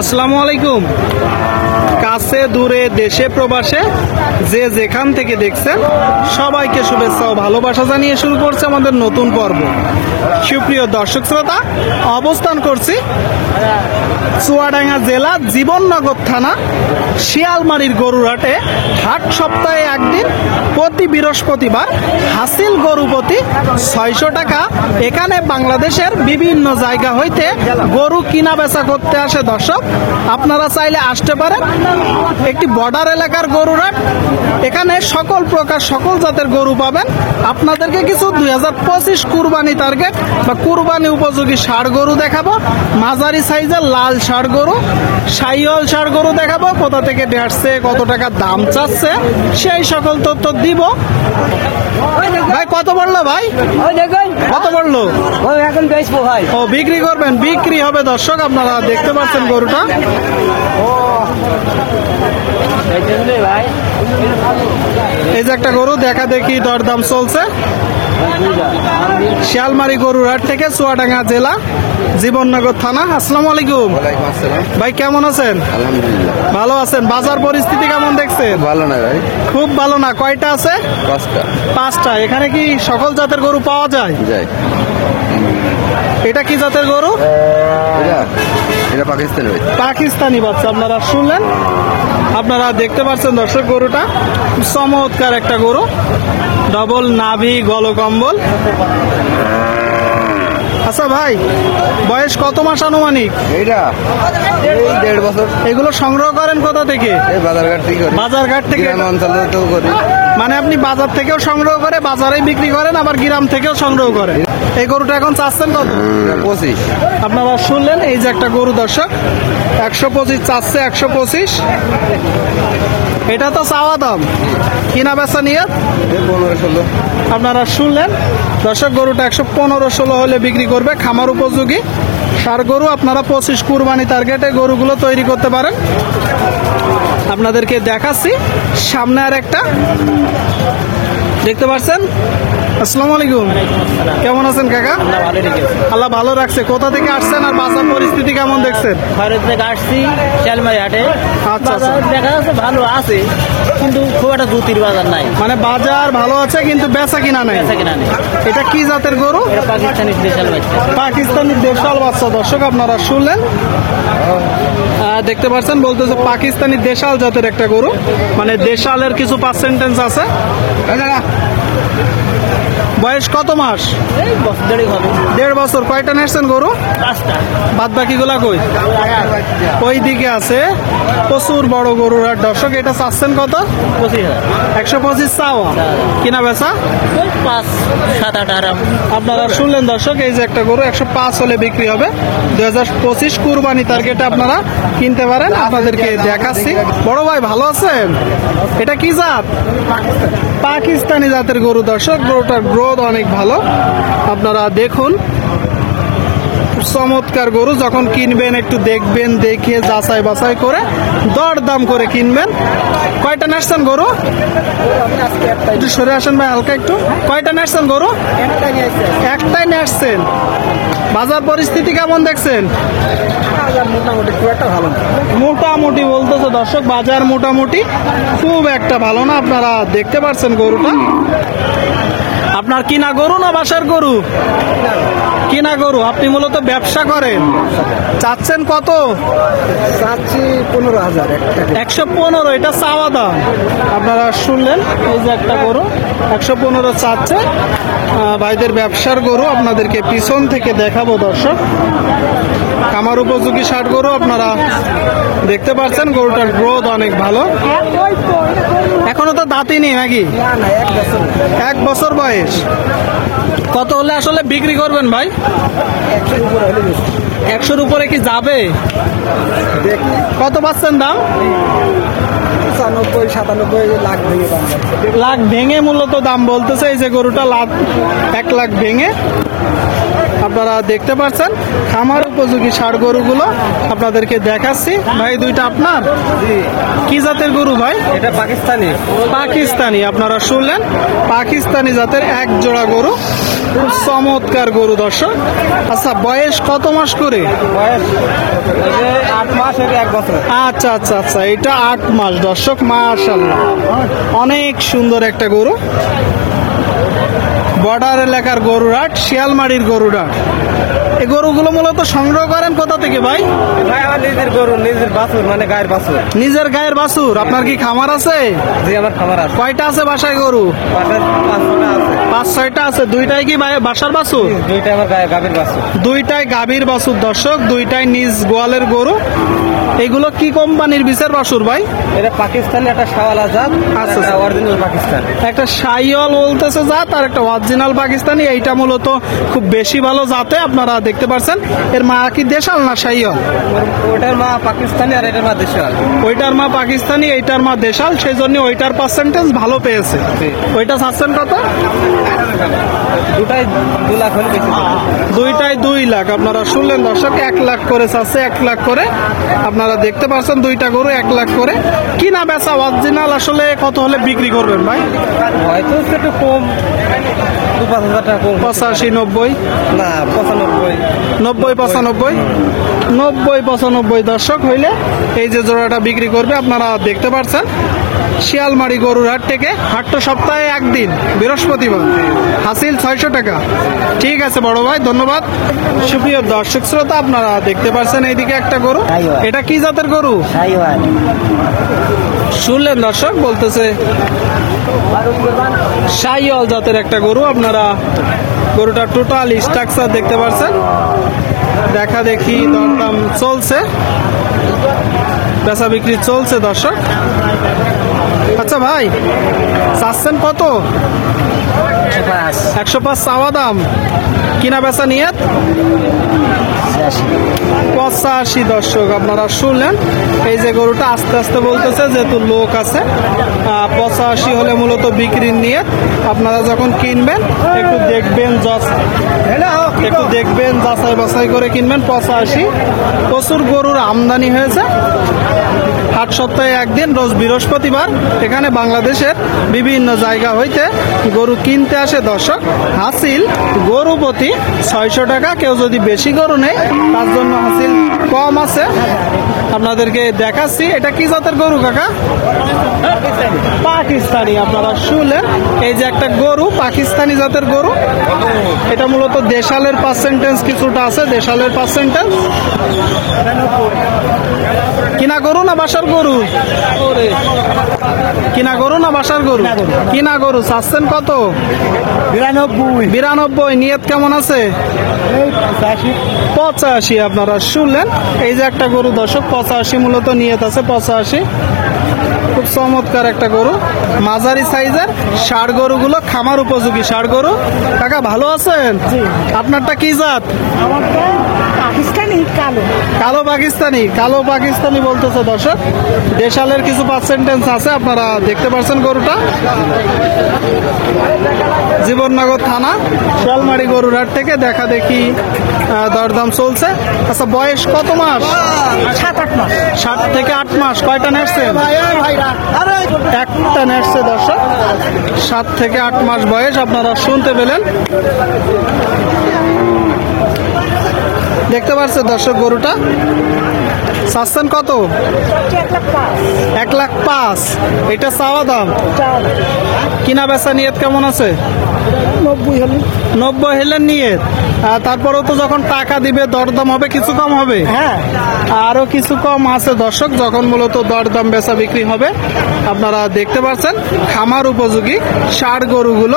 আসসালামু আলাইকুম। কাছে দূরে দেশে প্রবাসে যে যেখান থেকে দেখছেন সবাইকে শুভেচ্ছা ও ভালোবাসা জানিয়ে শুরু করছে আমাদের নতুন পর্ব। সুপ্রিয় দর্শক শ্রোতা, অবস্থান করছি চুয়াডাঙ্গা জেলা জীবননগর থানা শিয়ালমারির গরুরহাটে। হাট সপ্তাহে একদিন, প্রতি বৃহস্পতিবার হাসিল গরু প্রতি 600 টাকা। এখানে বাংলাদেশের বিভিন্ন জায়গা হইতে গরু কিনা বেচা করতে আসে দর্শক। আপনারা চাইলে আসতে পারেন। একটি বর্ডার এলাকার গরুর হাট। এখানে সকল প্রকার সকল জাতের গরু পাবেন। আপনাদেরকে কিছু 2025 কুরবানি টার্গেট বা কুরবানি উপযোগী ষাঁড় গরু দেখাবো। মাঝারি সাইজের লাল ষাঁড় গরু, শাহিওয়াল ষাঁড় গরু দেখাবো। কোথা থেকে আসছে, কত টাকা দাম চাচ্ছে, সেই সকল তথ্য দিব। ভাই কত বললো ভাই? কত বললো? এখন বেচবো ভাই। ও বিক্রি করবেন? বিক্রি হবে দর্শক। আপনারা দেখতে পাচ্ছেন গরুটা। এই যে একটা গরু দেখা দেখি দরদাম চলছে শিয়ালমারি গরুর হাট থেকে, চুয়াডাঙ্গা জেলা জীবননগর থানা। আসসালামু আলাইকুম ভাই, কেমন আছেন? আলহামদুলিল্লাহ ভালো আছেন। বাজার পরিস্থিতি কেমন দেখছেন? ভালো না ভাই, খুব ভালো না। কয়টা আছে? 5টা 5টা। এখানে কি সকল জাতের গরু পাওয়া যায়? যাই। এটা কি জাতের গরু? এটা পাকিস্তানি ভাই। পাকিস্তানি বাচ্চা। আপনারা শুনলেন, আপনারা দেখতে পাচ্ছেন দর্শক, গরুটা চমৎকার একটা গরু। ডবল নাভি, গলকম্বল। আচ্ছা ভাই, বয়স কত মাস আনুমানিক? এইটা এই 1.5 বছর। এগুলো সংগ্রহ করেন কোথা থেকে? এই বাজারঘাট থেকে করি। বাজারঘাট থেকে? গ্রাম অঞ্চলে তো করি। মানে আপনি বাজার থেকেও সংগ্রহ করে বাজারে বিক্রি করেন, আবার গ্রাম থেকেও সংগ্রহ করেন। এই গরুটা এখন চাচ্ছেন কত? 25। আপনারা আপনারা শুনলেন, এই যে একটা গরু দর্শক, 125 চাচ্ছে। 125। এটা তো চাওয়া দাম, কিনা বেচা নিয়ে 15-16। আপনারা শুনলেন দর্শক, গরুটা 115-16 হলে বিক্রি করবে। খামার উপযোগী ষাঁড় গরু। আপনারা 25 কুরবানি টার্গেটে গরুগুলো তৈরি করতে পারেন। আপনাদেরকে দেখাচ্ছি সামনে আর একটা, দেখতে পাচ্ছেন। আসসালামু আলাইকুম, কেমন আছেন কাকা? আল্লাহ ভালো রাখছে। কোথা থেকে আসছেন আর বাজার পরিস্থিতি কেমন দেখছেন? খরচ থেকে আসছি শিয়ালমারি হাটে। আচ্ছা। বাজার দেখা যাচ্ছে ভালো আছে, কিন্তু খুব একটা জুতির বাজার নাই। মানে বাজার ভালো আছে কিন্তু বেচা কিনা নাই। বেচা কিনা নেই। এটা কি জাতের গরু? এটা পাকিস্তানি দেশাল বাচ্চা। পাকিস্তানি দেশাল বাচ্চা। দর্শক আপনারা শুনলেন, দেখতে পাচ্ছেন, বলতেছে পাকিস্তানি দেশাল জাতের একটা গরু। মানে দেশালের কিছু পার্সেন্টেজ আছে। বয়স কত মাস? এই বছর দেড়েক হবে। 1.5 বছর। কয়টা নেসছেন গরু? 5টা। বাদ বাকিগুলা কই? ওই দিকে আছে। প্রচুর বড় গরুর হাট দর্শক। এটা চাচ্ছেন কত? 25,000। 125 চাওয়া, কিনা বেচা 5, 7, 8 আরাম। আপনারা শুনলেন দর্শক, এই যে একটা গরু 105 হলে বিক্রি হবে। 2025 কুরবানি টার্গেটে আপনারা কিনতে পারেন। আপনাদেরকে দেখাচ্ছি। বড় ভাই ভালো আছেন? এটা কি জাত? পাকিস্তানি জাতের গরু দর্শক। গরুটার গ্রোথ অনেক ভালো। আপনারা দেখুন, চমৎকার গরু। যখন কিনবেন একটু দেখবেন, দেখে যাচাই বাছাই করে দরদাম করে কিনবেন। কয়টা নাচছেন গরু? একটু সরে আসেন ভাই, হালকা একটু। কয়টা নাচছেন গরু? একটাই নাচছেন। বাজার পরিস্থিতি কেমন দেখছেন? মোটামুটি খুব একটা ভালো না। মোটামুটি বলতেছে দর্শক, বাজার মোটামুটি, খুব একটা ভালো না। আপনারা দেখতে পাচ্ছেন গরুটা। আপনার কিনা গরু না বাসার গরু? কিনা গরু। আপনি মূলত ব্যবসা করেন। চাচ্ছেন কত? চাচ্ছি 15,000। 115। এটা চাওয়া দাম। আপনারা শুনলেন, এই যে একটা গরু 115 চাচ্ছে। ভাইদের ব্যবসার গরু আপনাদেরকে পিছন থেকে দেখাবো দর্শক। খামার উপযোগী ষাঁড় গরু আপনারা দেখতে পাচ্ছেন। গরুটার গ্রোথ অনেক ভালো। এখনো তো দাঁতই নেই নাকি? 1 বছর বয়স। কত হলে আসলে বিক্রি করবেন ভাই? 100-র উপরে কি যাবে? কত পাচ্ছেন দাম? 95-97 লাখ ভেঙে দাম। লাখ ভেঙে মূলত দাম বলতেছে। এই যে গরুটা 1 লাখ ভেঙে। আপনারা দেখতে পাচ্ছেন খামার উপযোগী ষাঁড় গরুগুলো আপনাদেরকে দেখাচ্ছি। ভাই দুইটা আপনার? কি জাতের গরু ভাই? এটা পাকিস্তানি। পাকিস্তানি। আপনারা শুনলেন, পাকিস্তানি জাতের এক জোড়া গরু। খুব চমৎকার গরু দর্শক। আচ্ছা, বয়স কত মাস করে? বয়স 8 মাস। মাস এটা 1 বছর। আচ্ছা আচ্ছা আচ্ছা, এটা 8 মাস দর্শক, মাশাআল্লাহ অনেক সুন্দর একটা গরু। বর্ডার এলাকার গরুরাট, শিয়ালমারির গরুরাট। এই গরুগুলো মূলত সংগ্রহ করেন কোথা থেকে ভাই? ভাই আমার নিজের গরু, নিজের বাছুর, মানে গায়ের বাছুর। নিজের গায়ের বাছুর। আপনার কি খামার আছে? জি, আমার খামার আছে। কয়টা আছে বাসায় গরু? বাসায় 5-6টা আছে। 5-6টা আছে। দুইটাই কি বাসার বাছুর? দুইটা আমার গাভীর বাছুর। দুইটাই গাভীর বাছুর দর্শক, দুইটাই নিজ গোয়ালের গরু। এগুলো কি কোম্পানির বিচের বাছুর ভাই? এটা পাকিস্তানি একটা শাওয়ালা জাত, আচ্ছা, একটা অরিজিনাল পাকিস্তান। একটা শাইওয়াল বলতেছে জাত, আর একটা অরিজিনাল পাকিস্তানি। এইটা মূলত খুব বেশি ভালো জাতে, আপনারা দেখতে পাচ্ছেন। এর মা কি দেশাল না শাইওয়াল? ওটার মা পাকিস্তানি আর এটার মা দেশাল। ওইটার মা পাকিস্তানি, এইটার মা দেশাল, সেই জন্য ওইটার পার্সেন্টেজ ভালো পেয়েছে। জি। ওইটা চাচ্ছেন কত? দুটাই 2 লাখ হলে বেশি। দুইটাই 2 লাখ। আপনারা শুনলেন দর্শক, 1 লাখ করে চাচ্ছে, 1 লাখ করে। আপনারা দেখতে পাচ্ছেন দুইটা গরু 1 লাখ করে। কিনা বেচা অরিজিনাল আসলে কত হলে বিক্রি করবেন ভাই? হয়তো একটু কম, 2-5 হাজার টাকা কম। 85, 90, না 95। 90, 95 দর্শক হইলে এই যে জোড়াটা বিক্রি করবে। আপনারা দেখতে পাচ্ছেন শিয়ালমারি গরুর হাট থেকে। হাটটা সপ্তাহে একদিন, বৃহস্পতিবার। হাসিল 600 টাকা। ঠিক আছে বড় ভাই, ধন্যবাদ। সুপ্রিয় দর্শক শ্রোতা, আপনারা দেখতে পাচ্ছেন এইদিকে একটা গরু। এটা কি জাতের গরু? শুনলেন দর্শক, বলতেছে শাইওয়াল জাতের একটা গরু। আপনারা গরুটা টোটাল স্ট্রাকচার দেখতে পাচ্ছেন। দেখা দেখি দরদাম চলছে, বেচা বিক্রি চলছে দর্শক। আচ্ছা ভাই, চাচ্ছেন কত? 105 চাওয়া দাম, কিনা বেচা নিয়ে 85 দর্শক। আপনারা শুনলেন, এই যে গরুটা আস্তে আস্তে বলতেছে, যেহেতু লোক আছে। 85 হলে মূলত বিক্রির নিয়ে। আপনারা যখন কিনবেন একটু দেখবেন, একটু দেখবেন, যাচাই বাছাই করে কিনবেন। 85। প্রচুর গরুর আমদানি হয়েছে। হাট সপ্তাহে একদিন, রোজ বৃহস্পতিবার। এখানে বাংলাদেশের বিভিন্ন জায়গা হইতে গরু কিনতে আসে দর্শক। হাসিল গরু প্রতি 600 টাকা। কেউ যদি বেশি গরু নেয় তার জন্য হাসিল কম আছে। আপনাদেরকে দেখাচ্ছি, এটা কি জাতের গরু কাকা? পাকিস্তানি। আপনারা শুনলেন, এই যে একটা গরু পাকিস্তানি জাতের গরু। এটা মূলত দেশালের পার্সেন্টেজ কিছুটা আছে, দেশালের পার্সেন্টেজ। কিনা গরু না বাসার গরু? কিনা গরু না বাসার গরু? কিনা গরু। চাচ্ছেন কত? 92। নিয়ত কেমন আছে? 85। আপনারা শুনলেন, এই যে একটা গরু দর্শক, 85 মূলত নিয়ত আছে। 85 খুব চমৎকার একটা গরু, মাঝারি সাইজের। ষাড় গরুগুলো খামার উপযোগী ষাড় গরু। কাকা ভালো আছেন? আপনারটা কি জাত? কালো পাকিস্তানি। কালো পাকিস্তানি বলতেছে দর্শক। দেশালের কিছু পার্সেন্টেজ আছে। আপনারা দেখতে পাচ্ছেন গরুটা। জীবননগর থানা, শিয়ালমারি গরুর হাট থেকে দেখা দেখি দরদাম চলছে। আচ্ছা, বয়স কত মাস? 7-8 মাস। 7 থেকে 8 মাস। কয়টা নেটছেন? একটা নেটছে দর্শক। 7 থেকে 8 মাস বয়স। আপনারা শুনতে পেলেন, দেখতে পাচ্ছেন দর্শক গরুটা। চাচ্ছেন কত? 1,05,000। এটা চাওয়া দাম। কিনা বেচা নিয়ত কেমন আছে? 90 হলে নিয়ত। তারপরেও তো যখন টাকা দিবে দরদাম হবে, কিছু কম হবে। হ্যাঁ, আরো কিছু কম আছে দর্শক, যখন মূলত দরদাম বেচা বিক্রি হবে। আপনারা দেখতে পাচ্ছেন খামার উপযোগী ষাড় গরুগুলো।